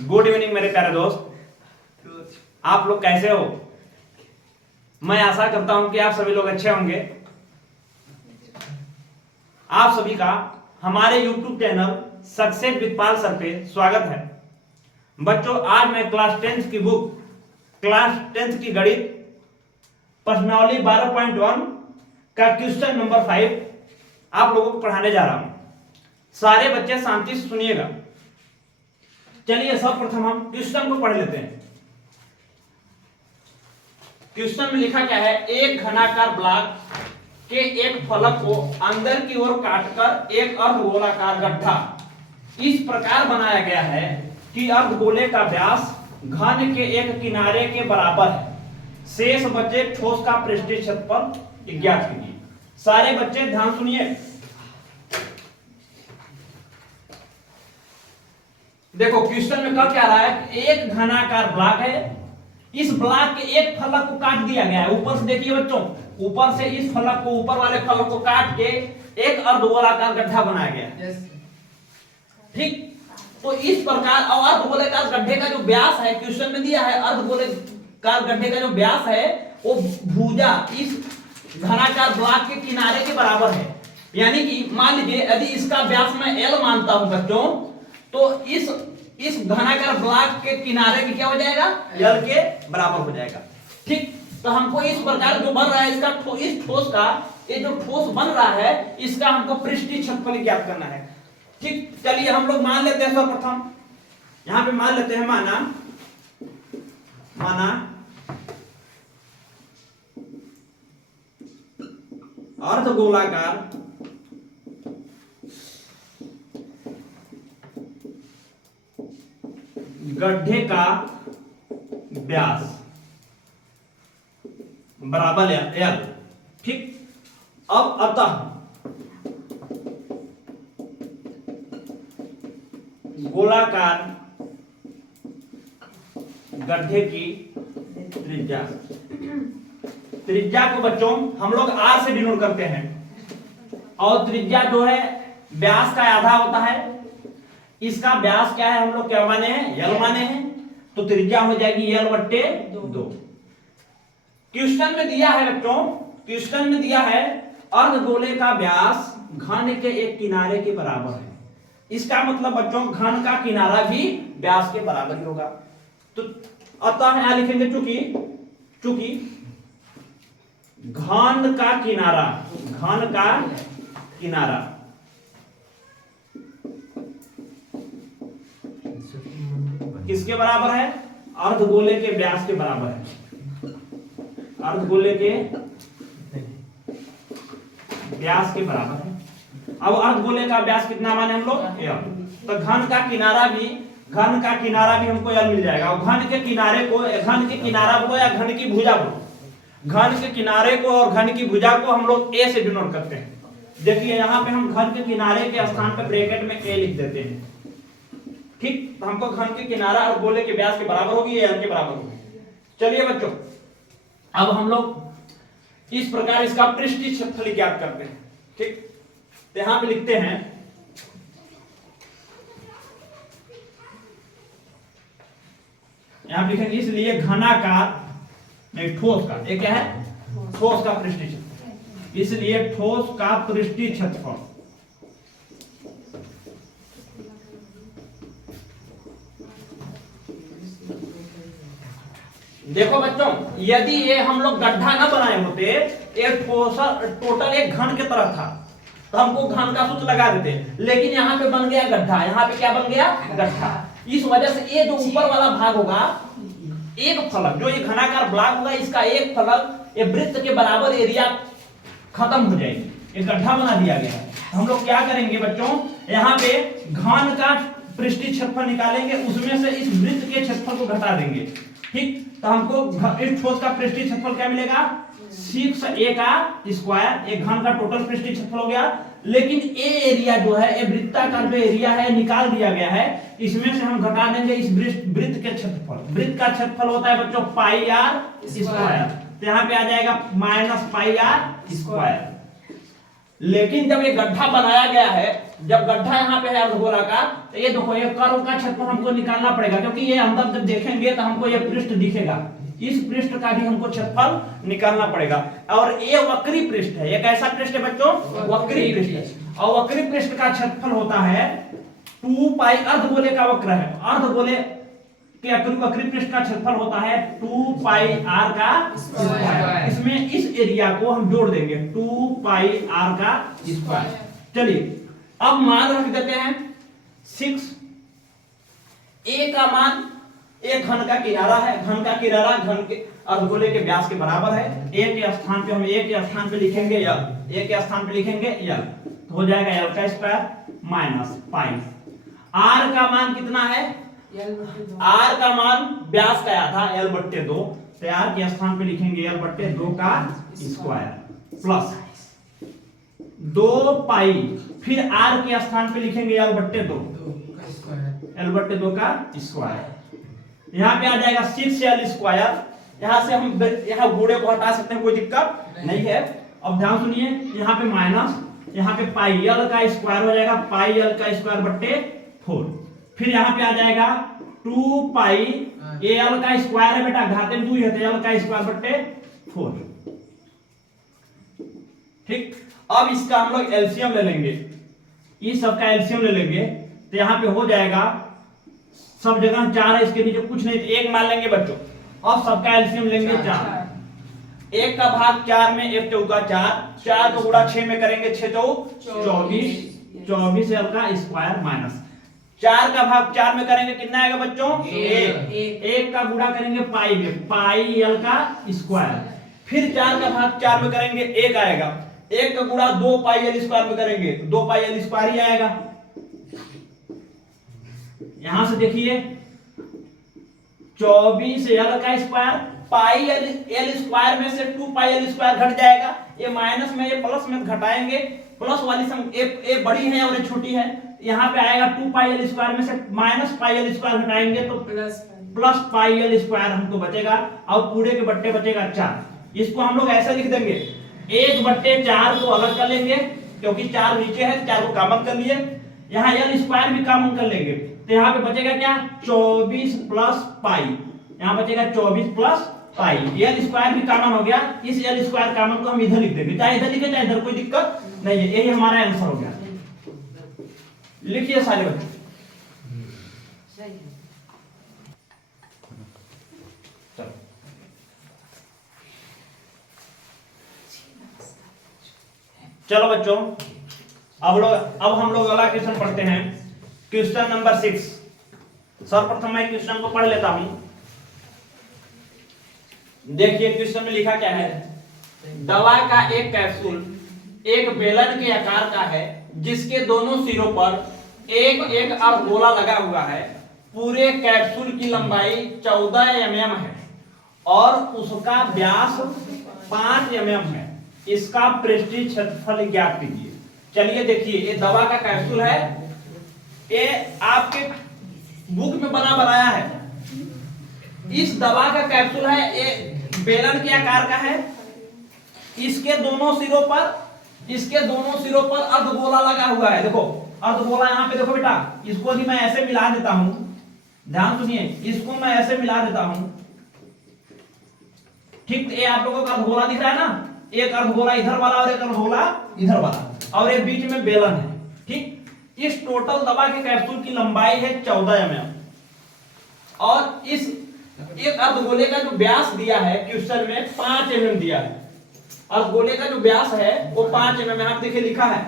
Good evening मेरे प्यारे दोस्त, आप लोग कैसे हो? मैं आशा करता हूं कि आप सभी लोग अच्छे होंगे। आप सभी का हमारे YouTube channel success with Pal sir पे स्वागत है। बच्चों, आज मैं क्लास 10th की बुक, क्लास 10th की गणित प्रश्नावली 12.1 का क्वेश्चन नंबर 5 आप लोगों को पढ़ाने जा रहा हूं। सारे बच्चे शांति से सुनिएगा। चलिए सर्वप्रथम हम क्वेश्चन को पढ़ लेते हैं। क्वेश्चन में लिखा क्या है? एक घनाकार ब्लॉक के एक फलक को अंदर की ओर काटकर एक अर्धगोलाकार गड्ढा इस प्रकार बनाया गया है कि अर्धगोले का व्यास घन के एक किनारे के बराबर है। शेष बचे ठोस का पृष्ठीय क्षेत्रफल ज्ञात कीजिए। सारे बच्चे ध्यान सुनिए। देखो क्वेश्चन में कह क्या रहा है? एक घनाकार ब्लॉक है, इस ब्लॉक के एक फलक को काट दिया गया है। ऊपर से देखिए बच्चों, ऊपर से इस फलक को, ऊपर वाले फलक को काट के एक अर्धगोलाकार गड्ढा बनाया गया है। ठीक, तो इस प्रकार अर्धगोलाकार गड्ढे का जो व्यास है, क्वेश्चन में दिया है अर्धगोलाकार गड्ढे का जो व्यास है वो भुजा इस घनाकार ब्लॉक के किनारे के बराबर है। यानी कि मान लीजिए यदि इसका व्यास मैं L मानता हूं बच्चों, तो इस घनाकार ब्लॉक के किनारे की क्या हो जाएगा? L के बराबर हो जाएगा। ठीक, तो हमको इस प्रकार जो बन रहा है इसका इस ठोस का, ये जो ठोस बन रहा है इसका हमको पृष्ठीय क्षेत्रफल ज्ञात करना है। ठीक, चलिए हम लोग मान लेते हैं सर्वप्रथम, यहां पे मान लेते हैं माना अर्धगोलाकार गड्ढे का व्यास बराबर L। ठीक, अब अतः गोलाकार गड्ढे की त्रिज्या को बच्चों हम लोग R से डिनोट करते हैं, और त्रिज्या जो है व्यास का आधा होता है। इसका व्यास क्या है? हम लोग क्या माने हैं? L माने हैं, तो त्रिज्या हो जाएगी L/2। क्वेश्चन में दिया है बच्चों, क्वेश्चन में दिया है अर्धगोले का व्यास घन के एक किनारे के बराबर है। इसका मतलब बच्चों घन का किनारा भी व्यास के बराबर ही होगा। तो अतः यहां लिखेंगे चूंकि घन का किनारा किसके बराबर है? अर्धगोले के व्यास के बराबर है। अर्धगोले के व्यास के बराबर है। अब अर्धगोले का व्यास कितना माने हम लोग? L। तो घन का किनारा भी हमको L मिल जाएगा। और घन के किनारा बोलो या घन की भुजा बोलो, घन के किनारे को और घन की भुजा को हम लोग A से डिनोट करते हैं। देखिए यहां पे हम घन के किनारे के स्थान पे ब्रैकेट में A लिख देते हैं। ठीक, तो हमको घन के किनारा और गोले के व्यास के बराबर होगी, या L के बराबर होगी। चलिए बच्चों, अब हम लोग इस प्रकार इसका पृष्ठीय क्षेत्रफल ज्ञात करते हैं। ठीक, तो यहां पे लिखते हैं यहां पे लिखेंगे इसलिए घनाकार ठोस का, ये क्या है? ठोस का पृष्ठीय क्षेत्रफल, इसलिए ठोस का पृष्ठीय क्षेत्रफल देखो बच्चों, यदि ये हम लोग गड्ढा न बनाए होते, एक टोटल एक घन की तरफ था, तो हमको घन का सूत्र लगा देते। लेकिन यहाँ पे बन गया गड्ढा। यहाँ पे क्या बन गया? गड्ढा। इस वजह से ये जो ऊपर वाला भाग होगा, एक फलक जो ये घनाकार ब्लॉक होगा, इसका एक फलक ये वृत्त के बराबर एरिया खत्म हो जाएगी। एक गड्ढा बना दिया गया है। हम लोग क्या करेंगे बच्चों, यहाँ पे घन का पृष्ठीय क्षेत्रफल निकालेंगे, उसमें से इस वृत्त के क्षेत्रफल को घटा देंगे। ठीक, तो हमको इस ठोस का पृष्ठीय क्षेत्रफल क्या मिलेगा? 6a का स्क्वायर। एक घन का टोटल पृष्ठीय क्षेत्रफल हो गया। लेकिन ए एरिया जो है, ये वृत्ताकार जो एरिया है निकाल दिया गया है, इसमें से हम घटा देंगे इस वृत्त के क्षेत्रफल। वृत्त का क्षेत्रफल होता है बच्चों पाई आर स्क्वायर। तो यहाँ पे आ जाएगा -πr²। लेकिन जब ये गड्ढा बनाया गया है, जब गड्ढा यहाँ पे है अर्धगोला का, तो ये देखो ये कर्व का क्षेत्रफल हमको निकालना पड़ेगा, क्योंकि ये अंदर जब देखेंगे तो हमको ये पृष्ठ दिखेगा, इस पृष्ठ का भी हमको क्षेत्रफल निकालना पड़ेगा। और ये वक्री पृष्ठ है, एक ऐसा पृष्ठ है बच्चों, वक्री पृष्ठ है, और वक्री पृष्ठ का क्षेत्रफल होता है 2 पाई, अर्धगोले का वक्र है, अर्धगोले के वक्री पृष्ठ का क्षेत्रफल होता है 2 पाई r का स्क्वायर। इसमें इस एरिया को हम जोड़ देंगे 2 पाई r का स्क्वायर। चलिए अब मान रख देते हैं 6, a का मान, एक घन का किनारा है, घन का किनारा घन के अर्धगोले के व्यास के बराबर है। a के स्थान पे हम a के स्थान पे लिखेंगे l, a के स्थान पे लिखेंगे l, तो हो जाएगा l का स्क्वायर माइनस पाई। r का मान कितना है, r का मान व्यास का आया था l/2, तो r के स्थान पे लिखेंगे l/2 का स्क्वायर प्लस 2 पाई, फिर r के स्थान पे लिखेंगे l/2 का स्क्वायर। यहाँ पे आ जाएगा 6l स्क्वायर, यहाँ से हम यहाँ बूढ़े को हटा सकते हैं, कोई दिक्कत नहीं है। अब ध्यान सुनिए, यहाँ पे माइनस, यहाँ पे पाई l का स्क्वायर हो जाएगा, पाई l का स्क्वायर बट्टे 4, फिर यहाँ पे आ जाएगा 2 पाई al का स्क्वायर है बेटा, घाते में 2 है तो l का स्क्वायर बट्टे 4। ठीक, अब इसका हम लोग एलसीएम ले लेंगे, इस सब का एलसीएम ले लेंगे, तो यहाँ पे हो जाएगा, सब जगह 4 है, इसके नीचे कुछ नहीं, तो 1 मान लेंगे बच्चों। अब सबका एलसीएम लेंगे 4, 1 का भाग 4 में 1 चौका 4, 4 को गुणा 6 में करेंगे 6 चौक 24, 24 l का स्क्वायर माइनस 4 का भाग 4 में करेंगे कितना आएगा बच्चों, 1 का गुणा करेंगे पाई में, पाई l का स्क्वायर, फिर 4 का भाग 4 में करेंगे 1 आएगा, 1 का गुणा 2 पाई l स्क्वायर में करेंगे 2 पाई l स्क्वायर ही आएगा। यहां से देखिए 24 l का स्क्वायर, पाई l स्क्वायर में से 2 पाई l स्क्वायर घट जाएगा, ये माइनस में ये प्लस में घटाएंगे, प्लस वाली सम ए बड़ी है और ये छोटी है, यहाँ पे आएगा 2 पाई l स्क्वायर में से माइनस पाई l स्क्वायर घटाएंगे तो प्लस पाई l स्क्वायर हमको बचेगा, और पूरे के बट्टे बचेगा 4। इसको हम लोग ऐसा लिख देंगे, 1/4 को अलग कर लेंगे क्योंकि 4 नीचे है, 4 को कॉमन कर लिए, यहाँ l स्क्वायर भी कॉमन कर लेंगे, तो यहाँ पे बचेगा क्या, 24 प्लस पाई, यहाँ बचेगा 24 प्लस पाई, l स्क्वायर भी कॉमन हो गया, इस l स्क्वायर कॉमन को हम इधर लिख देंगे, चाहे इधर लिखे चाहे इधर, कोई दिक्कत नहीं है, यही हमारा आंसर हो गया। लिखिए सारे बच्चे, चलो बच्चों अब हम लोग अगला क्वेश्चन पढ़ते हैं, क्वेश्चन नंबर 6। सर्वप्रथम मैं क्वेश्चन को पढ़ लेता हूं। देखिए क्वेश्चन में लिखा क्या है, दवा का एक कैप्सूल एक बेलन के आकार का है, जिसके दोनों सिरों पर एक अर्धगोला लगा हुआ है, पूरे कैप्सूल की लंबाई 14 mm है और उसका व्यास 5 mm है, इसका पृष्ठीय क्षेत्रफल ज्ञात कीजिए। चलिए देखिए, ये दवा का कैप्सूल है, ये आपके बुक में बनाया है, इस दवा का कैप्सूल है, ये बेलन के आकार का है, इसके दोनों सिरों पर अर्धगोला लगा हुआ है। देखो अर्धगोला यहाँ पे देखो बेटा, इसको भी मैं ऐसे मिला देता हूं, ध्यान सुनिए, इसको मैं ऐसे मिला देता हूं, ठीक, ये आप लोगों का अर्धगोला दिख रहा है ना, एक अर्धगोला इधर वाला और एक अर्धगोला इधर वाला, और ये बीच में बेलन है। ठीक, इस टोटल दवा के कैप्सूल की लंबाई है 14 mm, और इस एक अर्धगोले का जो व्यास दिया है क्वेश्चन में 5 mm दिया है, अर्धगोले का जो व्यास है वो 5 mm है, आप देखिए लिखा है,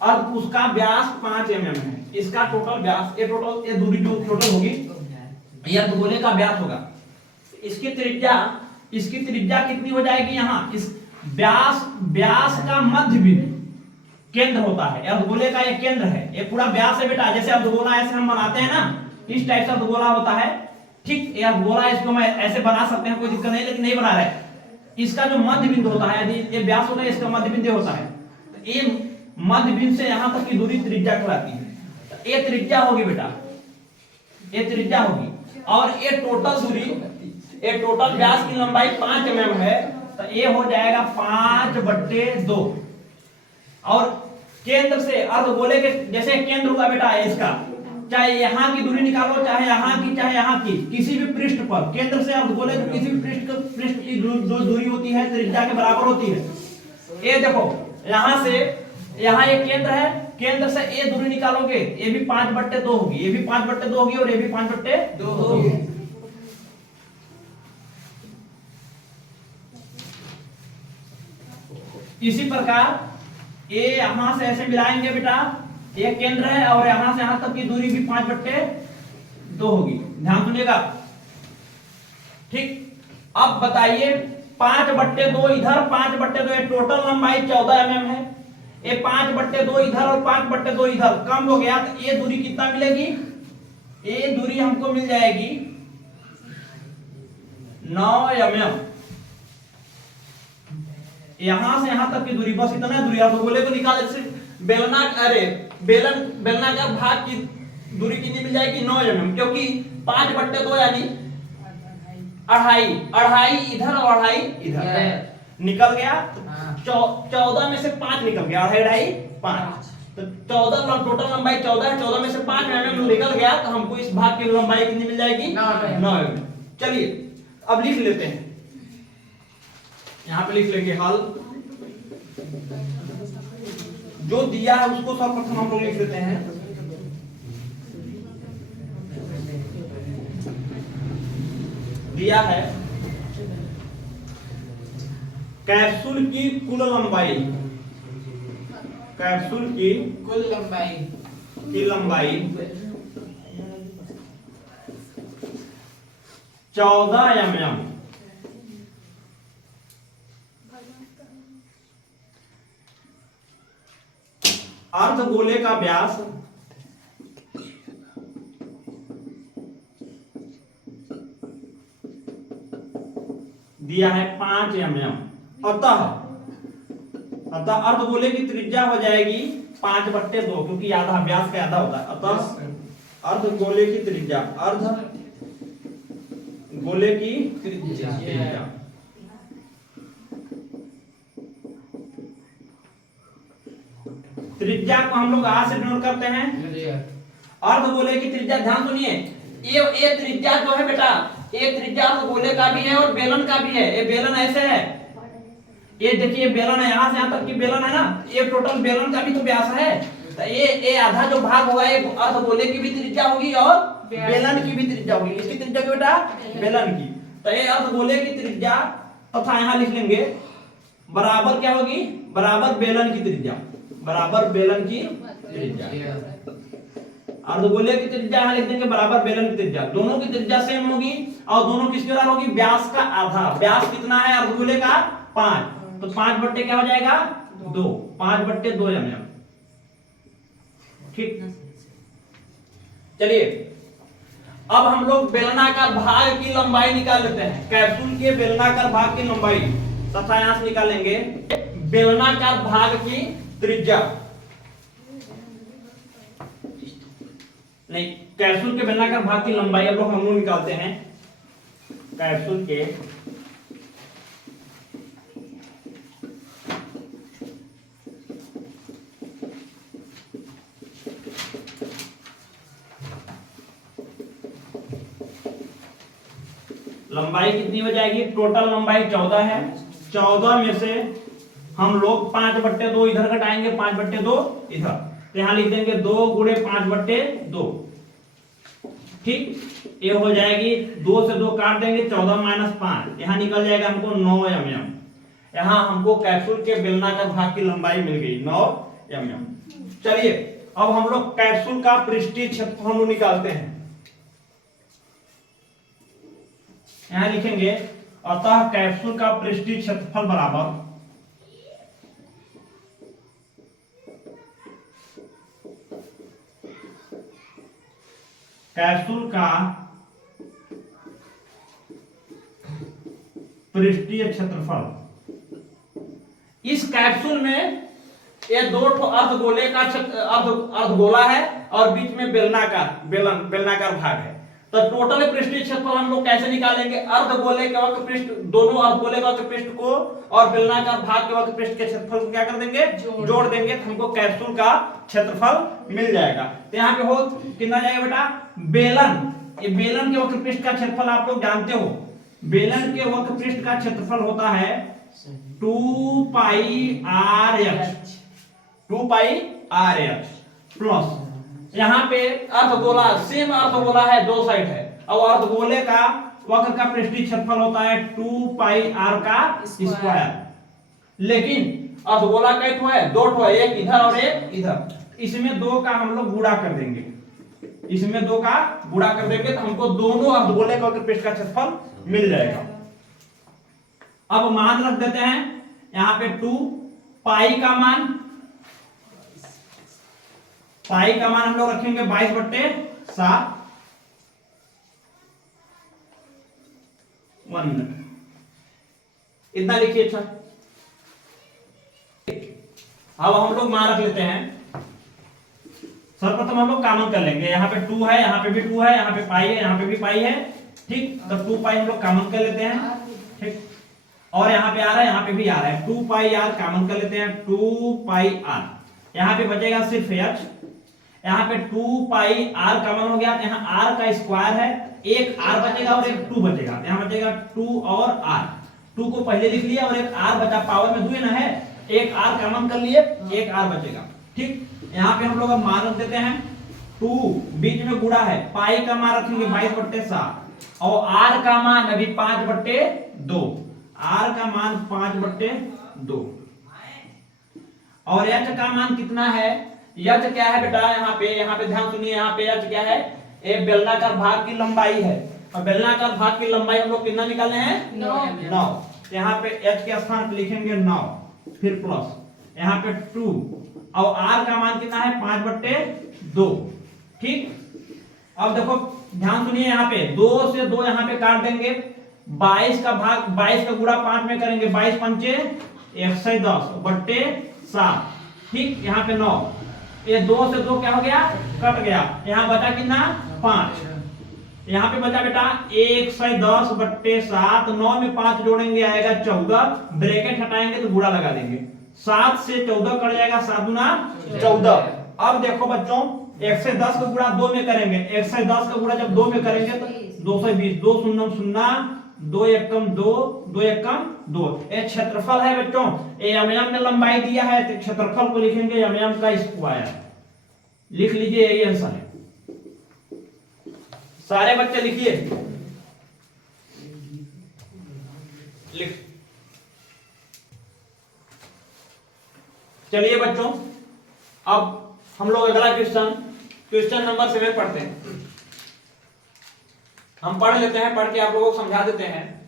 और उसका व्यास 5 mm है, इसका टोटल व्यास, ये दूरी जो टोटल होगी ये अर्धगोले का व्यास होगा। इसकी त्रिज्या कितनी हो जाएगी, यहाँ इस व्यास का मध्य बिंदु केंद्र होता है, अर्धगोले का ये केंद्र है, ये पूरा व्यास है बेटा, जैसे अर्धगोला ऐसे हम बनाते हैं ना, इस टाइप से अर्धगोला होता है। ठीक, ये अर्धगोला, इसको मैं ऐसे बना सकते हैं, कोई दिक्कत नहीं, लेकिन नहीं बना रहे, इसका जो मध्य बिंदु होता है, यदि ये व्यास होता है, इसका मध्य बिंदु होता है, तो ये मध्य बिंदु से यहां तक की दूरी त्रिज्या कहलाती है, तो ये त्रिज्या होगी बेटा, ये त्रिज्या होगी, और ये टोटल दूरी, ये टोटल व्यास की लंबाई 5 mm है, तो ये हो जाएगा 5/2, और केंद्र से अर्धगोले के जैसे केंद्र हुआ बेटा है इसका, चाहे यहाँ की दूरी निकालो, चाहे यहाँ की किसी भी पृष्ठ पर, केंद्र से अर्धगोले के किसी भी पृष्ठ की जो दूरी होती है त्रिज्या के बराबर होती है। ये देखो यहाँ से यहाँ एक केंद्र है, केंद्र से ये दूरी निकालोगे, ये भी 5/2 होगी, ये भी 5/2 होगी और ये भी 5/2 होगी। इसी प्रकार ये यहां से ऐसे मिलाएंगे बेटा, एक केंद्र है और यहां से यहां तक की दूरी भी 5/2 होगी। ध्यान सुनिएगा, ठीक। अब बताइए 5/2 इधर, 5/2 ये टोटल लंबाई 14 mm है, ये 5/2 इधर और 5/2 इधर कम हो गया, तो ये दूरी कितना मिलेगी? ये दूरी हमको मिल जाएगी 9 mm। यहां से यहां तक की दूरी, बस इतना दूरी। आप बोले तो निकाल, बेलनाकार भाग की दूरी कितनी मिल जाएगी? 9 mm, क्योंकि 5/2 यानी 2.5 इधर और 2.5 इधर निकल गया। 14 में से 5 निकल गया, 2.5 5, तो 14 टोटल लंबाई 14 है, 14 में से 5 mm निकल गया, तो हमको इस भाग की लंबाई कितनी मिल जाएगी? 9 mm। चलिए अब लिख लेते हैं, यहां पे लिख लेंगे हल। जो दिया है उसको सर्वप्रथम हम लोग लिख लेते हैं। दिया है कैप्सूल की कुल लंबाई, कैप्सूल की कुल लंबाई 14 mm। अर्धगोले का व्यास दिया है 5 mm। अतः अर्धगोले की त्रिज्या हो जाएगी 5/2, क्योंकि आधा व्यास का आधा होता है। अतः अर्धगोले की त्रिज्या, अर्धगोले की त्रिज्या त्रिज्या को हम लोग आर से डिनोट करते हैं। अर्धगोले की त्रिज्या, ध्यान सुनिए, ये त्रिज्या जो है बेटा, ये त्रिज्या अर्धगोले का भी है और बेलन का भी है। ये बेलन ऐसे है, ये देखिए बेलन है, यहां से यहां तक की बेलन है ना, ये टोटल बेलन का भी तो व्यास है। तो ये आधा जो भाग होगा ये अर्धगोले की भी त्रिज्या होगी और बेलन की भी त्रिज्या होगी। इसकी त्रिज्या क्या बेटा? बेलन की। तो ये अर्धगोले की त्रिज्या तथा यहां लिख लेंगे बराबर क्या होगी? बराबर बेलन की त्रिज्या, बराबर बेलन की त्रिज्या। अर्धगोले की त्रिज्या यहां लिख देंगे बराबर बेलन की त्रिज्या। दोनों की त्रिज्या सेम होगी और दोनों किसके बराबर होगी? व्यास का आधा। व्यास कितना है अर्धगोले का? 5, तो 5 क्या हो जाएगा? 2, 5/2 mm। ठीक, चलिए अब हम लोग बेलनाकार भाग की लंबाई निकाल लेते हैं। कैप्सूल के बेलनाकार भाग की लंबाई तथा यहां से निकालेंगे बेलनाकार भाग की त्रिज्या। नहीं, कैप्सूल के बेलनाकार भाग की लंबाई अब लोग हम लोग निकालते हैं। कैप्सूल के लंबाई कितनी हो जाएगी? टोटल लंबाई 14 है। 14 में से हम लोग 5/2 इधर घटाएंगे, 5/2 इधर, तो यहां लिख देंगे 2 × 5/2। ठीक, ये हो जाएगी 2 से 2 काट देंगे, 14 - 5, यहां निकल जाएगा हमको 9 mm। यहां हमको कैप्सूल के बेलनाकार भाग की लंबाई मिल गई 9 mm। चलिए अब हम लोग कैप्सूल का पृष्ठीय क्षेत्रफल हम लोग निकालते हैं। यहां लिखेंगे अतः कैप्सूल का पृष्ठीय क्षेत्रफल बराबर कैप्सूल का पृष्ठीय क्षेत्रफल। इस कैप्सूल में ये 2 अर्धगोले का अर्धगोला है और बीच में बेलनाकार भाग है। तो टोटल पृष्ठीय क्षेत्रफल हम लोग कैसे निकालेंगे? अर्धगोले के वक्र पृष्ठ, दोनों अर्धगोले के वक्र पृष्ठ को और बेलनाकार भाग के वक्र पृष्ठ के क्षेत्रफल को क्या कर देंगे? जोड़ देंगे, तो हमको कैप्सूल का क्षेत्रफल मिल जाएगा। तो यहाँ पे हो कितना जाएगा बेटा? बेलन, ये बेलन के वक्र पृष्ठ का क्षेत्रफल आप लोग जानते हो, बेलन के वक्र पृष्ठ का क्षेत्रफल होता है 2 पाई आर एच, 2 पाई आर एच प्लस यहाँ पे अर्धगोला, सेम अर्धगोला है, दो साइड है, और अर्धगोले का वक्र का पृष्ठीय क्षेत्रफल होता है 2 पाई आर का स्क्वायर। लेकिन अर्धगोला का ठो है, दो ठो है, एक इधर और एक इधर, इसमें दो का हम लोग गुणा कर देंगे, इसमें दो का गुणा कर देंगे, तो हमको दोनों अर्धगोले का वक्र पृष्ठ का क्षेत्रफल मिल जाएगा। अब मान रख देते हैं यहाँ पे 2 पाई का मान, पाई का मान हम लोग रखेंगे 22/7। 1 मिनट इतना लिखिए। अच्छा अब हम लोग मान रख लेते हैं, सर्वप्रथम हम लोग कॉमन कर लेंगे, यहाँ पे 2 है, यहाँ पे भी 2 है, यहाँ पे पाई है, यहाँ पे भी पाई है, ठीक। तो 2 पाई हम लोग कॉमन कर लेते हैं, ठीक। और यहाँ पे आ रहा है, यहाँ पे भी आ रहा है, 2 पाई आर कॉमन कर लेते हैं, 2 पाई आर, यहाँ पे बचेगा सिर्फ एच, यहाँ पे 2 पाई आर कॉमन हो गया, यहाँ आर का स्क्वायर है, एक आर बचेगा और एक 2 बचेगा, यहाँ बचेगा 2 और आर, 2 को पहले लिख लिया और एक आर बचा, पावर में 2 ना है, एक आर कॉमन कर लिए, एक आर बचेगा, ठीक। यहाँ पे हम लोग अब मान रख देते हैं, 2 बीच में गुणा है, पाई का मान रखेंगे 22/7 और आर का मान अभी 5/2, आर का मान 5/2 और एच का मान कितना है? एच क्या है बेटा? यहाँ पे ध्यान सुनिए, यहाँ पे एच क्या है? एक बेलनाकार भाग की लंबाई है, और बेलनाकार भाग की लंबाई हम लोग कितना निकालने हैं? 9। यहाँ पे एच के स्थान पे लिखेंगे 9, फिर प्लस यहाँ पे 2 और आर का मान कितना है? 5/2, ठीक। अब देखो ध्यान सुनिए, यहाँ पे 2 से 2 यहाँ पे काट देंगे, 22 का भाग 22 का गुणा 5 में करेंगे, 22 पंचे 110/7, ठीक। यहाँ पे 9, ये 2 से 2 क्या हो गया? कट गया, यहाँ बचा कितना? 5, यहाँ पे बचा बेटा 110/7, 9 में 5 जोड़ेंगे आएगा 14, ब्रैकेट हटाएंगे तो गुणा लगा देंगे, 7 से 14 कट जाएगा, 7 गुना 14। अब देखो बच्चों 110 का गुणा 2 में करेंगे, 110 का गुणा जब 2 में करेंगे तो 220, 2 शून्य 0, 2 एकम 2, 2 एकम 2, ये क्षेत्रफल है बच्चों, ये एम ने लंबाई दिया है, तो क्षेत्रफल को लिखेंगे एम का स्क्वायर, लिख लीजिए, यही आंसर है। सारे बच्चे लिखिए, लिख। चलिए बच्चों अब हम लोग अगला क्वेश्चन नंबर 7 पढ़ते हैं। हम पढ़ लेते हैं, पढ़ के आप लोगों को समझा देते हैं।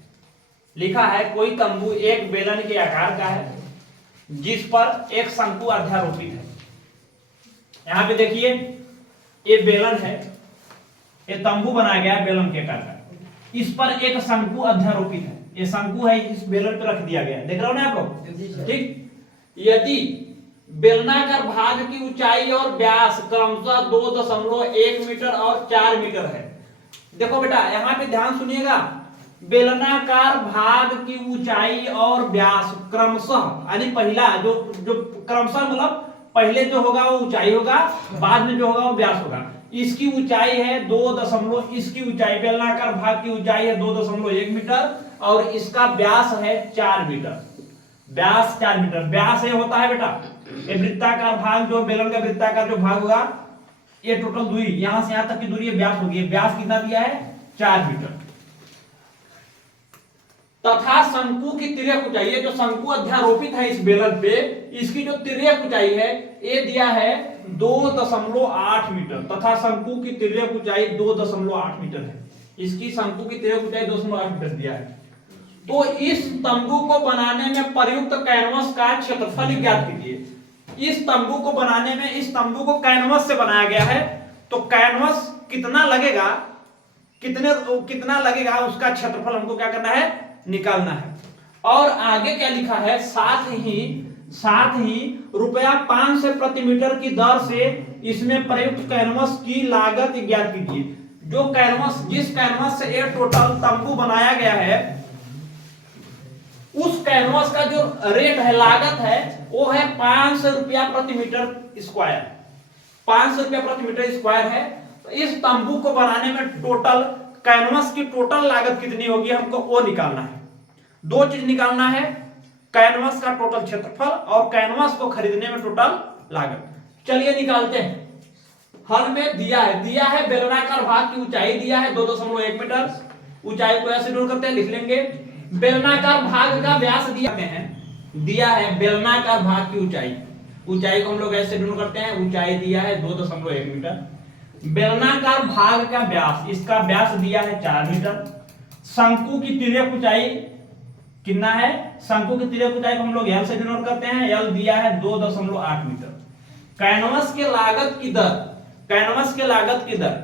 लिखा है कोई तंबू एक बेलन के आकार का है जिस पर एक शंकु अध्यारोपित है। यहां पे देखिए ये बेलन है, ये तंबू बनाया गया है बेलन के आकार का, इस पर एक शंकु अध्यारोपित है, ये शंकु है, इस बेलन पे रख दिया गया है, देख रहे हो ना आप लोग, ठीक। यदि बेलनाकार भाग की ऊंचाई और व्यास क्रमशः 2.1 मीटर और 4 मीटर है। देखो बेटा यहाँ पे ध्यान सुनिएगा, बेलनाकार भाग की ऊंचाई और व्यास क्रमशः, यानी पहला जो क्रमशः मतलब पहले जो होगा वो ऊंचाई होगा, बाद में जो होगा वो व्यास होगा। इसकी ऊंचाई है 2 इसकी ऊंचाई बेलनाकार भाग की ऊंचाई है 2.1 मीटर और इसका व्यास है 4 मीटर। व्यास 4 मीटर, व्यास ये होता है बेटा ये वृत्ताकार भाग, जो बेलन का वृत्ताकार जो भाग होगा, ये टोटल दूरी यहां से यहां तक की दूरी व्यास होगी। व्यास कितना दिया है? 4 मीटर। तथा शंकु की तिर्यक ऊंचाई, ये जो शंकु अध्यारोपित है इस बेलन पे, इसकी जो तिर्यक ऊंचाई है ये दिया है 2.8 मीटर। तथा शंकु की तिर्यक ऊंचाई 2.8 मीटर है, इसकी शंकु की तिर्यक ऊंचाई 2.8 मीटर दिया है। तो इस तंबू को बनाने में प्रयुक्त कैनवस का क्षेत्रफल ज्ञात कीजिए। इस तंबू को बनाने में, इस तंबू को कैनवस से बनाया गया है, तो कैनवस कितना लगेगा, कितना लगेगा उसका क्षेत्रफल हमको क्या करना है? निकालना है। और आगे क्या लिखा है? साथ ही ₹500 प्रति मीटर की दर से इसमें प्रयुक्त कैनवस की लागत ज्ञात कीजिए। जो कैनवस, जिस कैनवस से ये टोटल तंबू बनाया गया है, उस कैनवस का जो रेट है, लागत है, वो है 500 रुपया प्रति मीटर स्क्वायर। 500 रुपया प्रति मीटर स्क्वायर है। तो इस तंबू को बनाने में टोटल कैनवस की टोटल लागत कितनी होगी, हमको वो निकालना है। दो चीज निकालना है, कैनवस का टोटल क्षेत्रफल और कैनवस को खरीदने में टोटल लागत। चलिए निकालते हैं। हल में दिया है बेलनाकार भाग की ऊंचाई दिया है 2.1 मीटर। ऊंचाई को ऐसे नोट करते हैं, लिख लेंगे। बेलनाकार भाग का व्यास दिया है बेलनाकार भाग की ऊंचाई को हम लोग ऐसे नोट करते हैं। ऊंचाई दिया है 2.1 मीटर। बेलनाकार भाग का व्यास, इसका व्यास दिया है 4 मीटर। शंकु की तिर्यक ऊंचाई कितना है, शंकु की तिर्यक ऊंचाई को हम लोग एल से डिनोट करते हैं। एल दिया है 2.8 मीटर। कैनवस के लागत की दर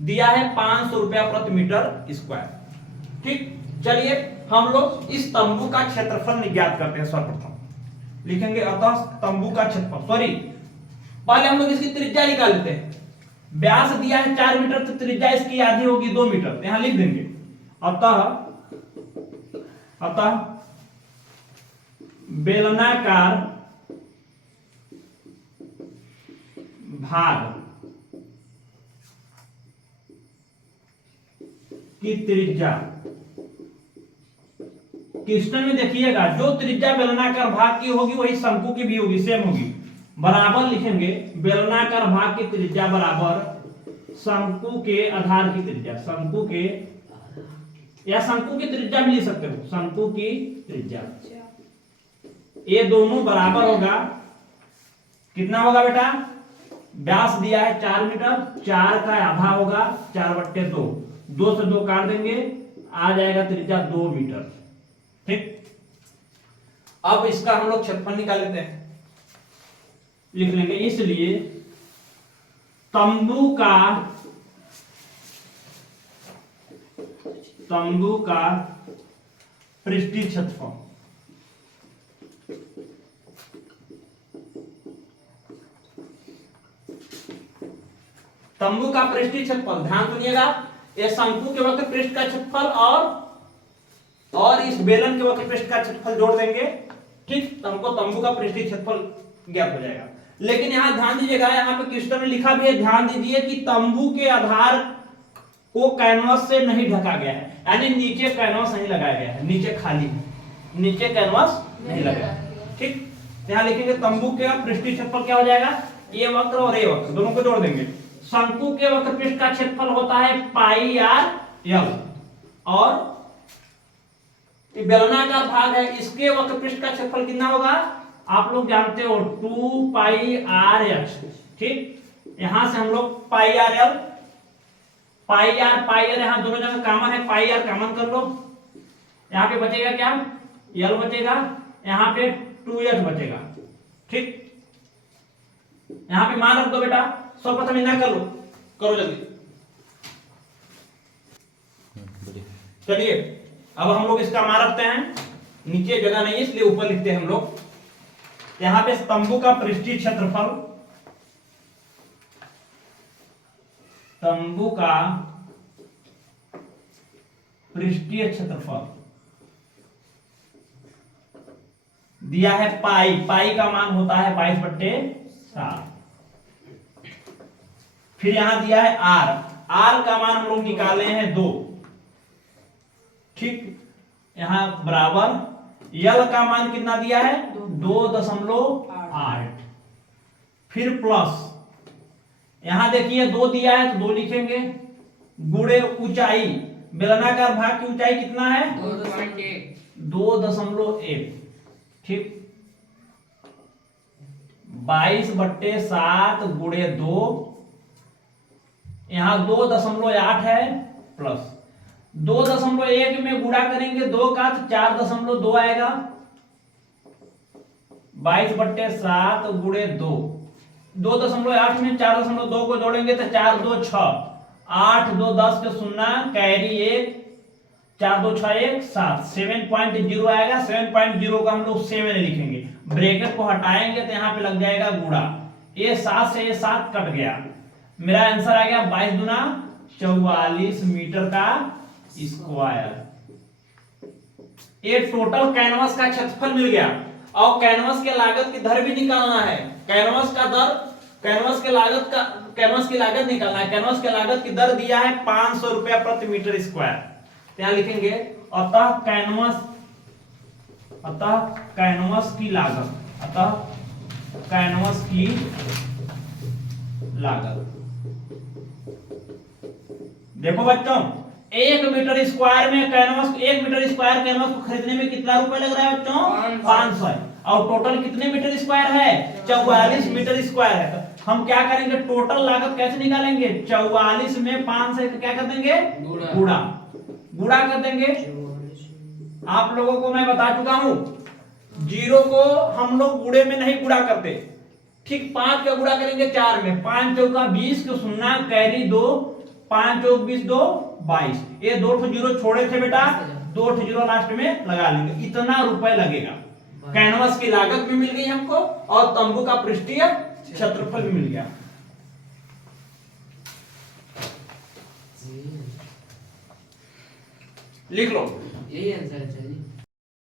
दिया है 500 रुपया प्रति मीटर स्क्वायर। ठीक, चलिए हम लोग इस तंबू का क्षेत्रफल ज्ञात करते हैं। सर्वप्रथम लिखेंगे अतः तंबू का क्षेत्रफल, पहले हम लोग इसकी त्रिज्या निकाल लेते हैं। व्यास दिया है 4 मीटर, तो त्रिज्या इसकी आधी होगी 2 मीटर। यहां लिख देंगे अतः बेलनाकार भाग की त्रिज्या, क्वेश्चन में देखिएगा, जो त्रिज्या बेलनाकार भाग की होगी वही शंकु की भी होगी, सेम होगी। बराबर लिखेंगे बेलनाकार भाग की त्रिज्या बराबर शंकु के आधार की त्रिज्या। शंकु के या शंकु की त्रिज्या भी लिख सकते हो, शंकु की त्रिज्या। ये दोनों बराबर होगा, कितना होगा बेटा, व्यास दिया है 4 मीटर, 4 का आधा होगा 4/2, 2 से 2 काट देंगे, आ जाएगा त्रिज्या 2 मीटर। ठीक, अब इसका हम लोग क्षेत्रफल निकाल लेते हैं, लिख लेंगे। इसलिए तंबू का पृष्ठीय क्षेत्रफल, तंबू का पृष्ठीय क्षेत्रफल, ध्यान सुनिएगा, ये शंकु के वक्र पृष्ठ का क्षेत्रफल और इस बेलन के वक्र पृष्ठ का क्षेत्रफल जोड़ देंगे। ठीक, तो हमको तंबू का पृष्ठीय क्षेत्रफल ज्ञात हो जाएगा। लेकिन यहां ध्यान दीजिएगा, यहां पे क्वेश्चन में लिखा भी है, ध्यान दीजिए कि तंबू के आधार को कैनवस से नहीं ढका गया है, यानी नीचे कैनवस नहीं लगाया गया है, नीचे खाली है, नीचे कैनवस नहीं लगाया। ठीक, यहां लिखेंगे तंबू के पृष्ठीय क्षेत्रफल क्या हो जाएगा, ये वक्र और ये वक्र दोनों को जोड़ देंगे। शंकु के वक्र पृष्ठ का क्षेत्रफल होता है पाई आर एल, और बेलनाकार भाग है, इसके वक्र पृष्ठ का क्षेत्रफल कितना होगा, आप लोग जानते हो 2 पाई आर एच। ठीक, यहां से हम लोग पाई आर यहां दोनों जगह कॉमन है, पाई आर कॉमन कर लो। यहां पे बचेगा क्या, एल बचेगा, यहां पे 2h बचेगा। ठीक, यहां पे मान रख दो बेटा, सर्वप्रथम इतना कर लो, करो जल्दी। चलिए अब हम लोग इसका मान रखते हैं, नीचे जगह नहीं है इसलिए ऊपर लिखते हैं हम लोग। यहां पे तंबू का पृष्ठीय क्षेत्रफल, तंबू का पृष्ठीय क्षेत्रफल दिया है पाई का मान होता है 22/7। फिर यहां दिया है आर का मान हम लोग निकाले हैं 2। ठीक, यहां बराबर यल का मान कितना दिया है 2.8। फिर प्लस यहां देखिए 2 दिया है तो 2 लिखेंगे, गुणे ऊंचाई, बेलनाकार भाग की ऊंचाई कितना है 2.1। ठीक, 22/7 गुणे 2, यहां 2.8 है, प्लस 2.1 में गुणा करेंगे 2 का तो 4.2 आएगा। 22/7 गुणे 2, 2.8 में 4.2 को जोड़ेंगे तो 4 2 6, 8 2 10 के 0, कैरी 1, 4 2 6 1 7, 7.0 आएगा। 7.0 का हम लोग 7 लिखेंगे, ब्रैकेट को हटाएंगे तो यहाँ पे लग जाएगा गुणा, ये 7 से ये 7 कट गया, मेरा आंसर आ गया 22 दूना 44 मीटर का स्क्वायर। ये टोटल कैनवस का क्षेत्रफल मिल गया। और कैनवस के लागत की दर भी निकालना है। कैनवस का दर, कैनवस की लागत निकालना है। कैनवस की लागत की दर दिया है 500 रुपया प्रति मीटर स्क्वायर। यहां लिखेंगे अतः कैनवस की लागत, अतः कैनवस की लागत। देखो बच्चों, 1 मीटर स्क्वायर में कैनवस, 1 मीटर स्क्वायर कैनवस को खरीदने में कितना रुपए लग रहा है बच्चों? 500 है। और टोटल कितने मीटर स्क्वायर है? 44 मीटर स्क्वायर है। तो हम क्या करेंगे, टोटल लागत कैसे निकालेंगे? 44 में 5 से क्या कर देंगे? गुणा कर देंगे। आप लोगों को मैं बता चुका हूं, जीरो को हम लोग गुणे में नहीं गुणा करते। ठीक 5 का गुणा करेंगे 4 में, 5 चौका 20 को सुनना, कैरी 2, 5 चौक 20, 2 22। ये 2 जीरो छोड़े थे बेटा, 2 जीरो लास्ट में लगा लेंगे। इतना रुपए लगेगा। कैनवस की लागत भी मिल गई हमको और तंबू का पृष्ठीय क्षेत्रफल भी मिल गया। लिख लो, यही आंसर है।